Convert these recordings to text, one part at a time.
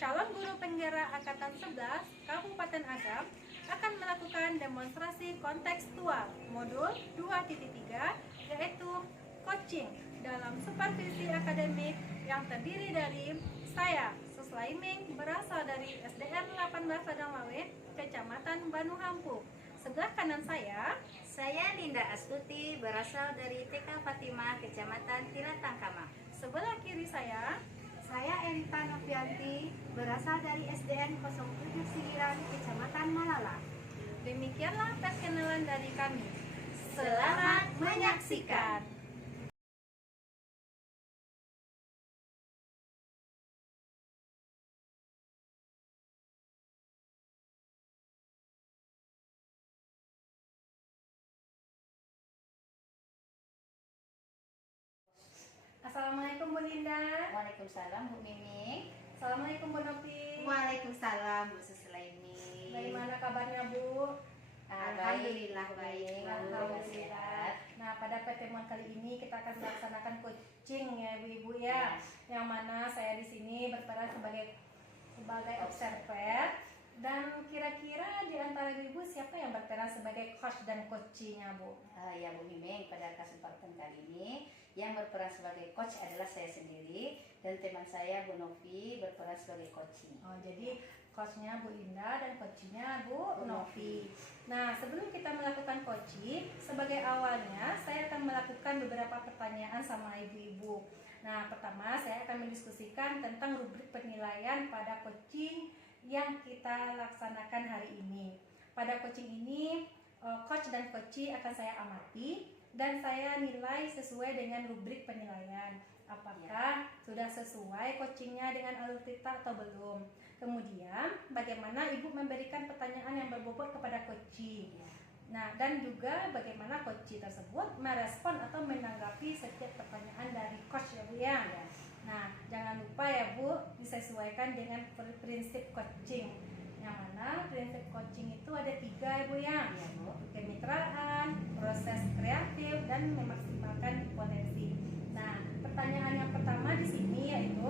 calon guru penggerak Angkatan 11 Kabupaten Agam akan melakukan demonstrasi kontekstual modul 2.3 yaitu coaching dalam supervisi akademik yang terdiri dari saya, Suslaiming, berasal dari SDN 18 Padanglawe, Kecamatan Banu Hampu. Sebelah kanan saya Linda Astuti, berasal dari TK Fatimah, Kecamatan Tilatangkama. Sebelah kiri saya Erita Novianti, berasal dari SDN 07 Sigiran, Kecamatan Malala. Demikianlah perkenalan dari kami. Selamat menyaksikan. Assalamualaikum Bu Linda. Waalaikumsalam Bu Mimi. Assalamualaikum Bu Novi. Waalaikumsalam Bu Suslaimi. Bagaimana mana kabarnya Bu? Alhamdulillah baik. Alhamdulillah. Nah, pada pertemuan kali ini kita akan melaksanakan coaching ya Bu-ibu ya. Yang mana saya di sini berperan sebagai observer, dan kira-kira di antara ibu siapa yang berperan sebagai coach dan coachingnya Bu? Ya Bu Mimi, pada kesempatan kali ini yang berperan sebagai coach adalah saya sendiri, dan teman saya Bu Novi berperan sebagai coaching. Oh, jadi coachnya Bu Indah dan coachingnya Bu Novi. Nah, sebelum kita melakukan coaching, sebagai awalnya saya akan melakukan beberapa pertanyaan sama ibu-ibu. Nah, pertama saya akan mendiskusikan tentang rubrik penilaian pada coaching yang kita laksanakan hari ini. Pada coaching ini, coach dan coachee akan saya amati dan saya nilai sesuai dengan rubrik penilaian. Apakah sudah sesuai coachingnya dengan alur cerita atau belum? Kemudian, bagaimana ibu memberikan pertanyaan yang berbobot kepada coachee. Nah, dan juga bagaimana coachee tersebut merespon atau menanggapi setiap pertanyaan dari coach ya Bu ya. Nah, jangan lupa ya Bu, disesuaikan dengan prinsip coaching. Yang mana prinsip coaching itu ada 3 ya Bu ya. Kemitraan, proses kreatif, dan memaksimalkan potensi. Nah, pertanyaan yang pertama di sini yaitu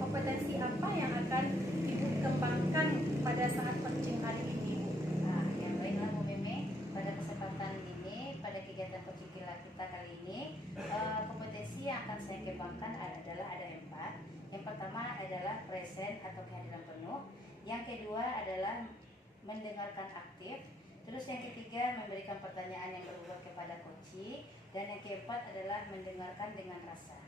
kompetensi apa yang akan ibu kembangkan pada saat coaching hari ini? Nah, yang baiklah Bu Meme, pada kesempatan ini, pada kegiatan coaching kita kali ini, kompetensi yang akan saya kembangkan adalah ada 4. Yang pertama adalah present atau kehadiran penuh. Yang kedua adalah mendengarkan aktif. Terus yang ketiga memberikan pertanyaan yang berbobot kepada coachee. Dan yang keempat adalah mendengarkan dengan rasa.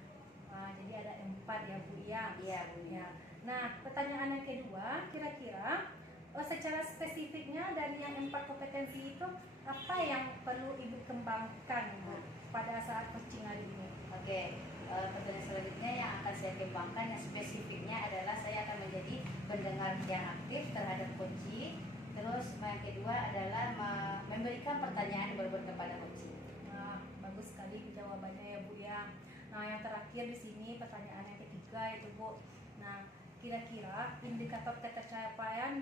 Jadi ada 4 ya Bu ya. Iya Bu ya. Nah, pertanyaan yang kedua, kira-kira secara spesifiknya dari yang 4 kompetensi itu apa yang perlu ibu kembangkan Bu pada saat coaching hari ini? Oke, pertanyaan selanjutnya yang akan saya kembangkan yang spesifiknya adalah saya akan menjadi pendengar yang aktif terhadap coachee. Terus yang kedua adalah memberikan pertanyaan yang berbobot kepada coachee. Nah, bagus sekali jawabannya ya Bu ya. Nah, yang terakhir di sini pertanyaan yang ketiga itu Bu. Nah, kira-kira indikator ketercapaian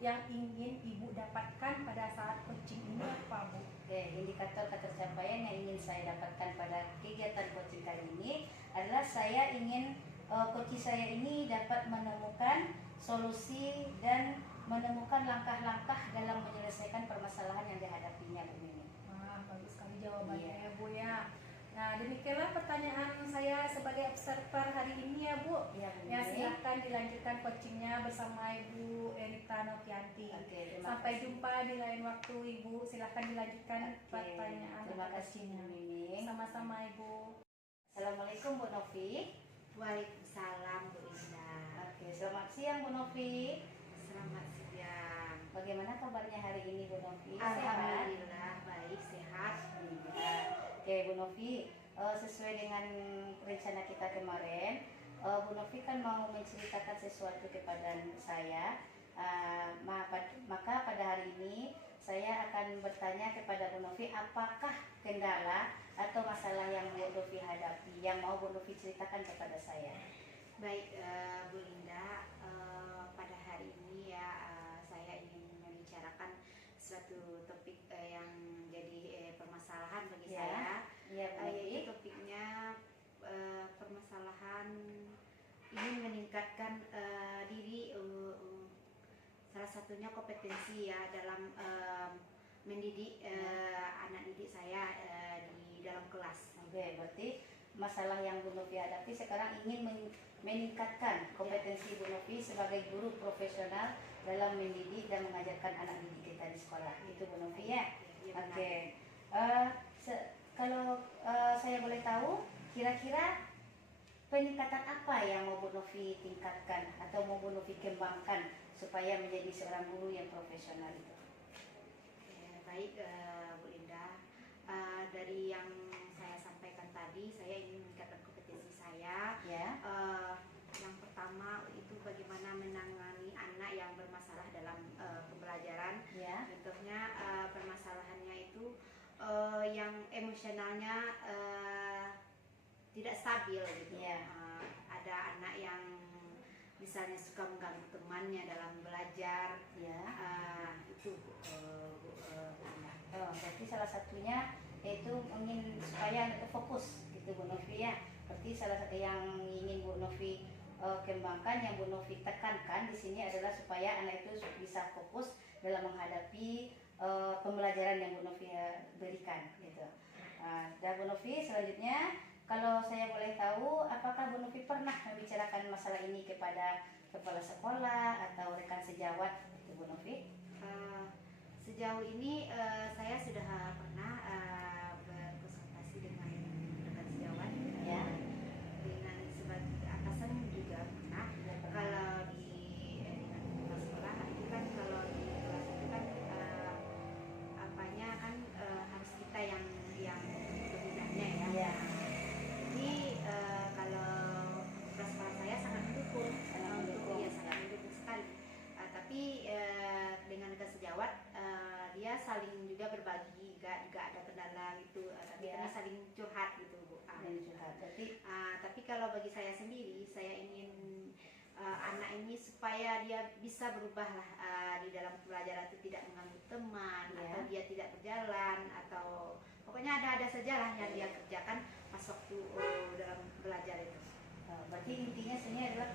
yang ingin ibu dapatkan pada saat coaching ini apa Bu? Oke, indikator ketercapaian yang ingin saya dapatkan pada kegiatan coaching kali ini adalah saya ingin coaching saya ini dapat menemukan solusi dan menemukan langkah-langkah dalam menyelesaikan permasalahan yang dihadapinya Bu Mimi. Nah, bagus sekali jawabannya ya Bu ya. Nah, demikianlah pertanyaan saya sebagai observer hari ini ya Bu. Ya, Bu. Silahkan dilanjutkan coachingnya bersama Ibu Erita Novianti. Sampai jumpa di lain waktu Ibu. Silahkan dilanjutkan pertanyaan. Terima kasih Bu Mimi. Sama-sama Ibu. Assalamualaikum Bu Novi. Waalaikumsalam Bu Indah. Selamat siang Bu Novi. Selamat siang. Bagaimana kabarnya hari ini Bu Novi? Alhamdulillah baik, sehat. Oke Bu Novi, sesuai dengan rencana kita kemarin, Bu Novi kan mau menceritakan sesuatu kepada saya. Maka pada hari ini saya akan bertanya kepada Bu Novi, apakah kendala atau masalah yang Bu Novi hadapi yang mau Bu Novi ceritakan kepada saya? Baik Bu Linda, pada hari ini ya saya ingin membicarakan suatu topik yang jadi permasalahan bagi saya. Yaitu topiknya permasalahan ingin meningkatkan diri satunya kompetensi ya dalam mendidik anak didik saya di dalam kelas. Oke, berarti masalah yang Bu Novi hadapi sekarang ingin meningkatkan kompetensi Bu Novi sebagai guru profesional dalam mendidik dan mengajarkan anak didik kita di sekolah. Itu Bu Novi ya. Ya, benar. Oke. Kalau saya boleh tahu, kira-kira peningkatan apa yang mau Bu Novi tingkatkan atau mau Bu Novi kembangkan supaya menjadi seorang guru yang profesional itu? Baik Bu Linda, dari yang saya sampaikan tadi, saya ingin meningkatkan kompetensi saya. Ya. Yang pertama itu bagaimana menangani anak yang bermasalah dalam pembelajaran. Ya. Contohnya permasalahannya itu yang emosionalnya tidak stabil gitu. Ya. Ada anak yang misalnya suka mengganggu temannya dalam belajar. Ya. Itu Berarti salah satunya yaitu ingin supaya anak itu fokus gitu Bu Novi ya. Berarti salah satu yang ingin Bu Novi kembangkan, yang Bu Novi tekankan di sini adalah supaya anak itu bisa fokus dalam menghadapi pembelajaran yang Bu Novi berikan gitu. Dan Bu Novi selanjutnya, kalau saya boleh tahu, apakah Bu Novi pernah membicarakan masalah ini kepada kepala sekolah atau rekan sejawat itu Bu Novi? Sejauh ini saya sudah pernah berkonsultasi dengan rekan sejawat, Ya. dengan sebagai atasan juga pernah. Kalau di dengan kepala sekolah itu kan, kalau di kelas itu kan apanya kan harus kita yang pembinanya ya. Ya. Jadi kalau kepala sekolah saya sangat mendukung, mendukung. ya sangat mendukung sekali. Tapi dengan rekan sejawat dia saling juga berbagi, juga ada kendala gitu, tapi Ya. kami saling curhat gitu Bu. Tapi kalau bagi saya sendiri, saya ingin anak ini supaya dia bisa berubah lah di dalam pelajaran itu, tidak mengganggu teman, Ya. atau dia tidak berjalan, atau pokoknya ada saja lah yang dia kerjakan pas waktu dalam belajar itu. Berarti intinya sebenarnya adalah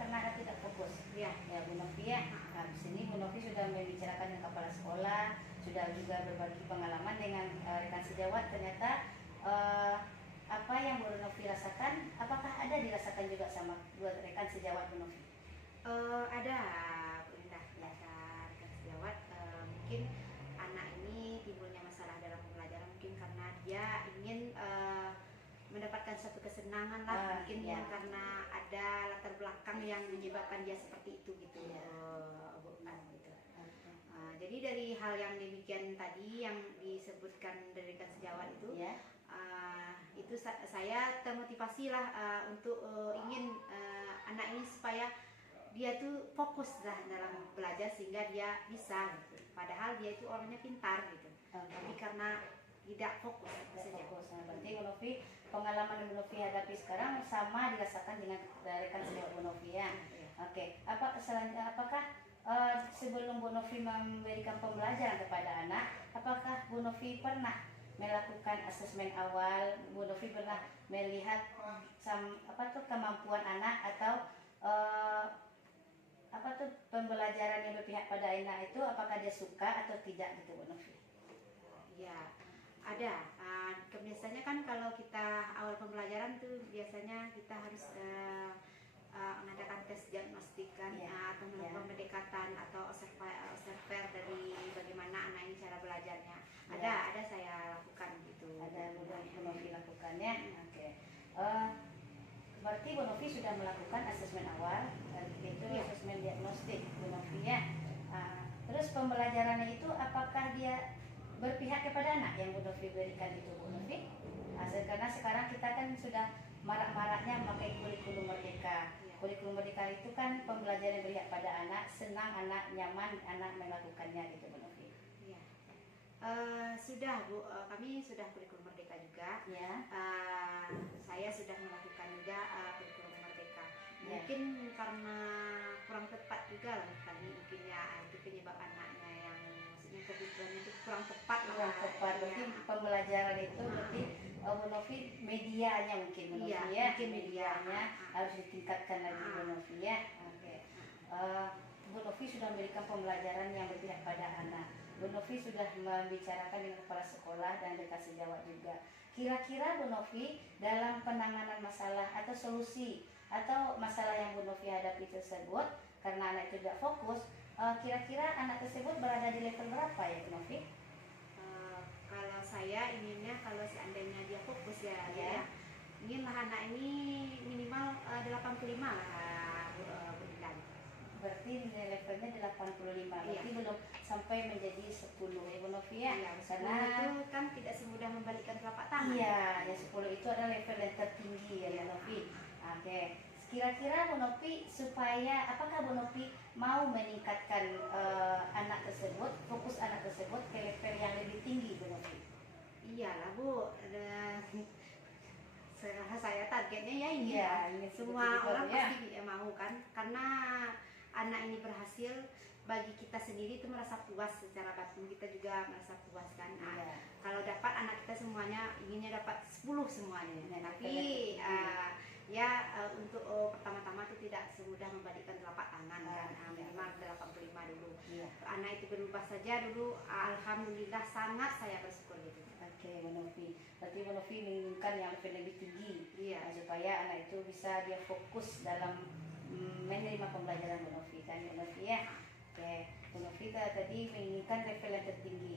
karena anak tidak fokus. Ya. Ya Bu Novi ya. Nah, di sini Bu Novi sudah membicarakan dengan kepala sekolah, sudah juga berbagi pengalaman dengan rekan sejawat. Ternyata apa yang Bu Novi rasakan, apakah ada dirasakan juga sama dua rekan sejawat Bu Novi? Ada Bu Indah, ada rekan sejawat. Mungkin anak ini timbulnya masalah dalam pembelajaran mungkin karena dia ingin mendapatkan suatu kesenangan lah, mungkin ya. karena ada latar belakang yang menyebabkan dia seperti itu gitu. Ya. Bu, gitu. Jadi dari hal yang demikian tadi yang disebutkan dari rekan sejawat itu, Ya. itu saya termotivasi lah untuk ingin anak ini supaya dia tuh fokus lah dalam belajar sehingga dia bisa gitu. Padahal dia itu orangnya pintar gitu, tapi karena tidak fokus itu saja. Nah, berarti Bu Novi, pengalaman yang Bu Novi hadapi sekarang sama dirasakan dengan rekan sejawat Bu Novi ya. Oke. Apakah sebelum Bu Novi memberikan pembelajaran kepada anak, apakah Bu Novi pernah melakukan asesmen awal? Bu Novi pernah melihat kemampuan anak atau pembelajaran yang berpihak pada anak itu, apakah dia suka atau tidak gitu Bu Novi? Ya, ada. Biasanya kan kalau kita awal pembelajaran tuh biasanya kita harus mengadakan tes diagnostik kan, atau melakukan pendekatan atau observer dari bagaimana anak ini cara belajarnya. Ada saya lakukan gitu. Ada Bu Novi lakukannya. Oke. Berarti Bu Novi sudah melakukan asesmen awal, yaitu asesmen diagnostik Bu Novi ya. Terus pembelajarannya itu apakah dia berpihak kepada anak yang Bu Novi berikan itu Bu Novi? Karena sekarang kita kan sudah marak-maraknya memakai kurikulum merdeka. Kurikulum merdeka itu kan pembelajaran yang berpihak pada anak, senang anak, nyaman anak melakukannya gitu Bu Novi. Ya. Sudah Bu, kami sudah kurikulum merdeka juga. Ya. Saya sudah melakukan juga kurikulum merdeka. Ya. Mungkin karena kurang tepat juga lah kami, mungkin ya itu penyebab anaknya yang maksudnya kebutuhannya itu kurang tepat lah. Kurang tepat, berarti pembelajaran itu berarti Bu Novi medianya mungkin Bu Novi Iya, ya, mungkin medianya harus ditingkatkan lagi Bu Novi ya. Oke. Bu Novi sudah memberikan pembelajaran yang berpihak pada anak. Bu Novi sudah membicarakan dengan kepala sekolah dan dikasih jawab juga. Kira-kira Bu Novi dalam penanganan masalah atau solusi atau masalah yang Bu Novi hadapi tersebut karena anak itu tidak fokus, kira-kira anak tersebut berada di level berapa ya Bu Novi? Kalau saya inginnya kalau seandainya dia fokus ya, Ya. inginlah anak ini minimal 85 lah, Bu Indah. Berarti levelnya 85, berarti Iya. belum sampai menjadi 10 ya Bu Novi ya? Iya, Karena itu kan tidak semudah membalikkan telapak tangan. iya, yang 10 itu adalah level yang tertinggi ya Bu Novi. Oke, kira-kira Bu Novi apakah Bu Novi mau meningkatkan anak tersebut, fokus anak tersebut ke level yang lebih tinggi Bu Novi? Iyalah Bu, saya targetnya ya ini Iya, ya. ingin Semua seperti itu, orang ya. pasti mau kan, karena anak ini berhasil, bagi kita sendiri itu merasa puas, secara batin kita juga merasa puas kan. Nah, Iya. kalau dapat anak kita semuanya inginnya dapat 10 semuanya. Nah, Tapi untuk pertama-tama itu tidak semudah membalikkan telapak tangan kan. Minimal 85 dulu. Iya. Anak itu berubah saja dulu, alhamdulillah sangat saya bersyukur gitu. Oke, Bu Novi. Berarti Bu Novi menginginkan yang lebih tinggi. Iya. Supaya anak itu bisa dia fokus dalam menerima pembelajaran Bu Novi kan Bu Novi ya. Oke, Bu Novi tadi menginginkan level yang tertinggi.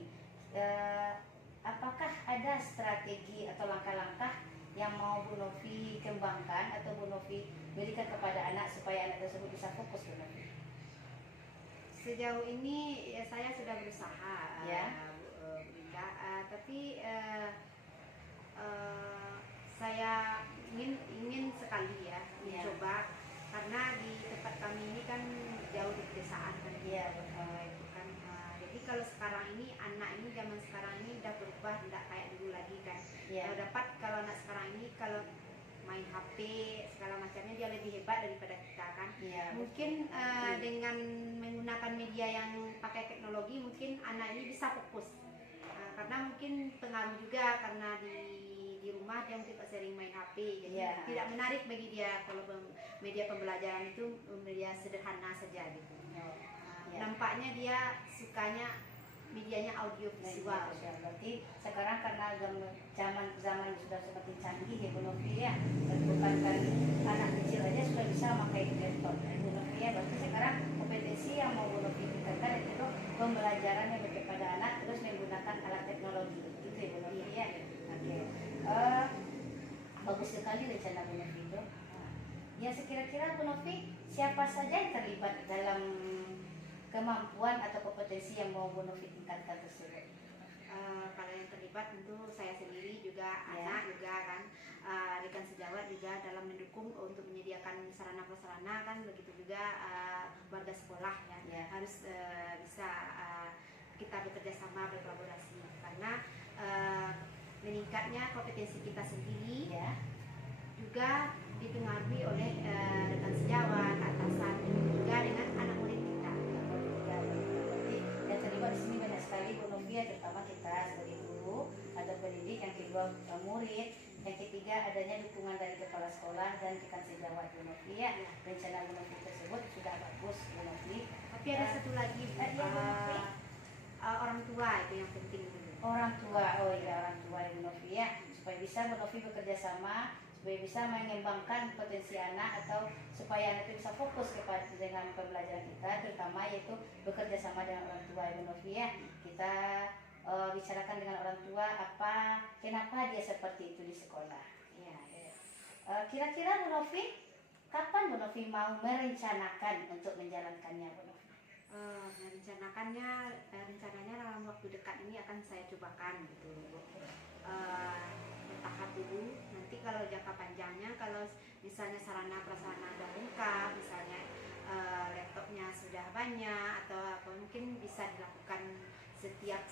Apakah ada strategi atau langkah-langkah yang mau Bu Novi kembangkan atau Bu Novi berikan kepada anak supaya anak tersebut bisa fokus Bu Novi? Sejauh ini ya saya sudah berusaha, Ya. Bu Linda, tapi saya ingin sekali ya Ya. mencoba, karena di tempat kami ini kan jauh di pedesaan kan. Iya, Itu kan, jadi kalau sekarang ini anak ini zaman sekarang ini udah berubah, tidak kayak dulu lagi kan. Iya. Kalau anak sekarang ini kalau main HP segala macamnya dia lebih hebat daripada kita kan. Iya. Mungkin dengan menggunakan media yang pakai teknologi mungkin anak ini bisa fokus. Karena mungkin pengaruh juga karena di rumah dia mungkin sering main HP, jadi Iya. tidak menarik bagi dia kalau media pembelajaran itu media sederhana saja gitu. Iya. Nampaknya dia sukanya medianya audio visual. Berarti sekarang karena zaman sudah semakin canggih ya Bu Novi ya, dan bukan kan anak kecil aja sudah bisa memakai laptop ya Bu Novi ya. Berarti sekarang kompetensi yang mau Bu Novi tingkatkan itu pembelajaran yang bagi pada anak terus menggunakan alat teknologi gitu ya Bu Novi ya. Oke. Bagus sekali rencana Bu Novi itu. Ya sekira-kira Bu Novi siapa saja yang terlibat dalam kemampuan atau kompetensi yang mau Bu Novi tingkatkan tersebut? Kalau yang terlibat tentu saya sendiri juga, Ya. anak juga kan, rekan sejawat juga dalam mendukung untuk menyediakan sarana prasarana kan, begitu juga warga sekolah ya, Ya. harus bisa kita bekerja sama berkolaborasi, karena meningkatnya kompetensi kita sendiri Ya. juga dipengaruhi oleh rekan sejawat, atasan, juga dengan anak murid kita. Berarti yang terlibat di sini banyak sekali Bu Novi ya, terutama kita sebagai guru atau pendidik, yang kedua murid, yang ketiga adanya dukungan dari kepala sekolah dan rekan sejawat Bu Novi ya. Rencana Bu Novi tersebut sudah bagus Bu Novi. Tapi ada satu lagi, Bu, iya, Bu Novi. orang tua itu yang penting dulu. Orang tua, oh iya orang tua Bu Novi ya, supaya bisa Bu Novi bekerja sama, supaya bisa mengembangkan potensi anak atau supaya anak itu bisa fokus kepada dengan pembelajaran kita, terutama yaitu bekerja sama dengan orang tua Bu Novi ya. Kita bicarakan dengan orang tua kenapa dia seperti itu di sekolah. Ya. Kira-kira Bu Novi, kapan Bu Novi mau merencanakan untuk menjalankannya Bu Novi? Rencananya dalam waktu dekat ini akan saya cobakan gitu, Bu. Bertahap dulu. Nanti kalau jangka panjangnya, kalau misalnya sarana prasarana udah lengkap, misalnya laptopnya sudah banyak atau apa, mungkin bisa dilakukan setiap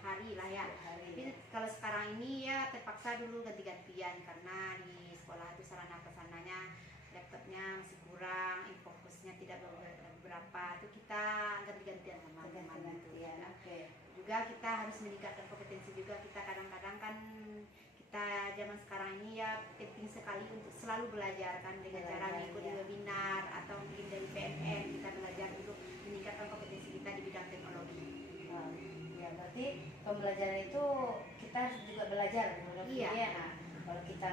hari lah ya. Tapi kalau sekarang ini ya terpaksa dulu ganti-gantian, karena di sekolah itu sarana prasarananya, laptopnya masih kurang, fokusnya tidak beberapa, itu kita ganti-gantian sama teman-teman. Oke. Juga kita harus meningkatkan kompetensi juga. Kita kadang-kadang kan kita zaman sekarang ini ya penting sekali untuk selalu belajar kan, dengan cara mengikuti webinar atau mungkin dari PNN kita belajar untuk meningkatkan kompetensi kita di bidang teknologi. Ya berarti pembelajaran itu kita harus juga belajar menurut Iya. ya. Nah, kalau kita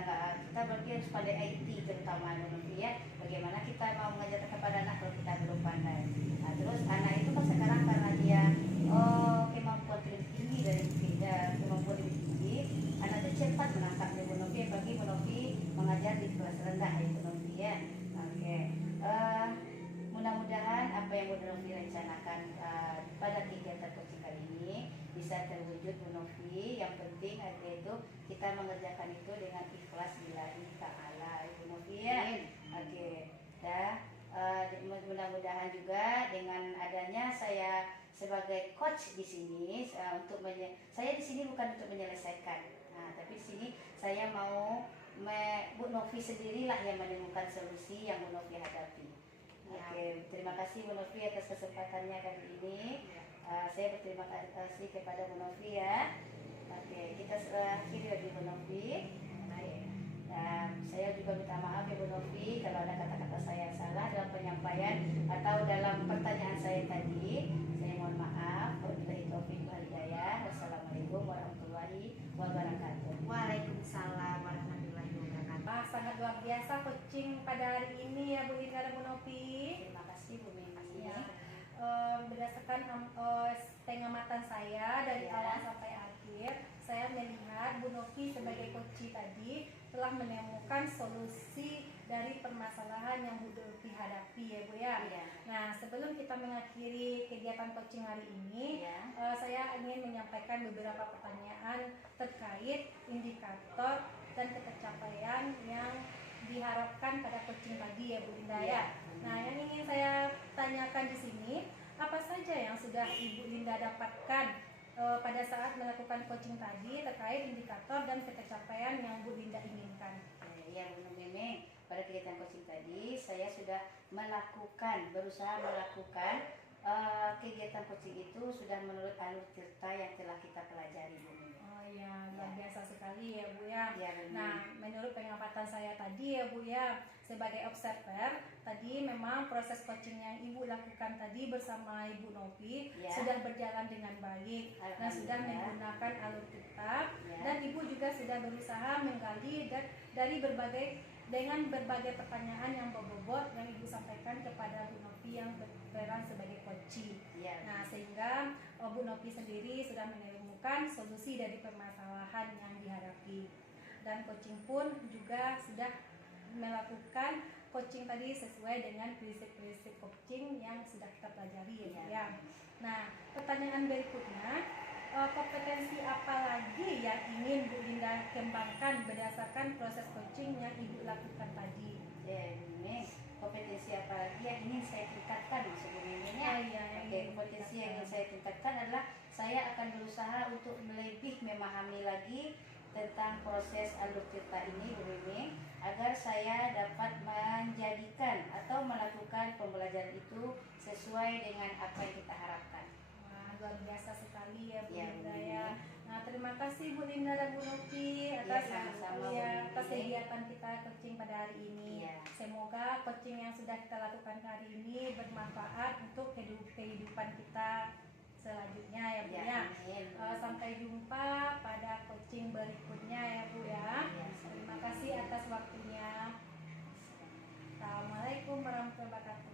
berarti harus pandai IT terutama menurut ya. Bagaimana kita mau mengajarkan kepada anak kalau kita belum pandai. Nah, terus anak itu kan sekarang karena dia kemampuan lebih tinggi dari kita, kemampuan lebih tinggi, anak itu cepat menangkap ekonomi, apalagi ekonomi mengajar di kelas rendah ekonomi ya. Oke. Mudah-mudahan apa yang Bu Novi rencanakan pada kegiatan coaching kali ini bisa terwujud Bu Novi. Yang penting itu kita mengerjakan itu dengan ikhlas lillahi ta'ala Bu Novi ya. Oke. Mudah-mudahan juga dengan adanya saya sebagai coach di sini saya di sini bukan untuk menyelesaikan. Nah, tapi di sini saya mau Bu Novi sendirilah yang menemukan solusi yang Bu Novi hadapi. Oke, terima kasih Bu Novi atas kesempatannya kali ini. Saya berterima kasih kepada Bu Novi ya. Oke, kita akhiri lagi Bu Novi. Saya juga minta maaf ya Bu Novi kalau ada kata-kata saya yang salah dalam penyampaian atau dalam pertanyaan saya tadi. Saya mohon maaf. Wabillahi taufiq wal hidayah. Wassalamualaikum warahmatullahi wabarakatuh. Waalaikumsalam warahmatullahi wabarakatuh. Sangat luar biasa coaching pada hari ini ya Bu Linda dan Bu Novi. Terima kasih Bu Mimi. Ya, berdasarkan pengamatan saya dari awal sampai akhir, saya melihat Bu Novi sebagai coach tadi telah menemukan solusi dari permasalahan yang Bu Novi hadapi ya Bu ya. Nah, sebelum kita mengakhiri kegiatan coaching hari ini, saya ingin menyampaikan beberapa pertanyaan terkait indikator dan pencapaian yang diharapkan pada coaching tadi ya Bu Linda ya. Nah, yang ingin saya tanyakan di sini, apa saja yang sudah Ibu Linda dapatkan pada saat melakukan coaching tadi terkait indikator dan pencapaian yang Bu Linda inginkan? Ya Bu Mimi, pada kegiatan coaching tadi saya sudah berusaha melakukan kegiatan coaching itu sudah menurut alur cerita yang telah kita pelajari Bu Mimi. Oh ya, luar biasa sekali ya Bu ya. Ya, Bu Mimi. Nah, menurut pengamatan saya tadi ya Bu ya, sebagai observer, tadi memang proses coaching yang Ibu lakukan tadi bersama Ibu Novi sudah berjalan dengan baik dan sudah menggunakan alur kitab dan Ibu juga sudah berusaha menggali dari dengan berbagai pertanyaan yang berbobot yang Ibu sampaikan kepada Bu Novi yang berperan sebagai coaching. Nah, sehingga Bu Novi sendiri sudah menemukan solusi dari permasalahan yang dihadapi. Dan coaching pun juga sudah melakukan coaching tadi sesuai dengan prinsip-prinsip coaching yang sudah kita pelajari ya. Nah, pertanyaan berikutnya, kompetensi apa lagi yang ingin Bu Linda kembangkan berdasarkan proses coaching yang Ibu lakukan tadi? Ini kompetensi apa lagi yang ingin saya tingkatkan sebelumnya? Kompetensi yang ingin saya tingkatkan adalah saya akan berusaha untuk lebih memahami lagi tentang proses alur cerita ini Bu Mimi, agar saya dapat menjadikan atau melakukan pembelajaran itu sesuai dengan apa yang kita harapkan. Wah, luar biasa sekali ya Bu Ya, Linda Bu ya. Nah, terima kasih Bu Linda dan Bu Novi atas sama-sama, Bu atas Mimi. kegiatan kita coaching pada hari ini. Semoga coaching yang sudah kita lakukan hari ini bermanfaat untuk kehidupan kita selanjutnya ya Bu ya. Sampai jumpa pada coaching berikutnya ya Bu ya. Terima kasih atas waktunya. Assalamualaikum warahmatullahi wabarakatuh.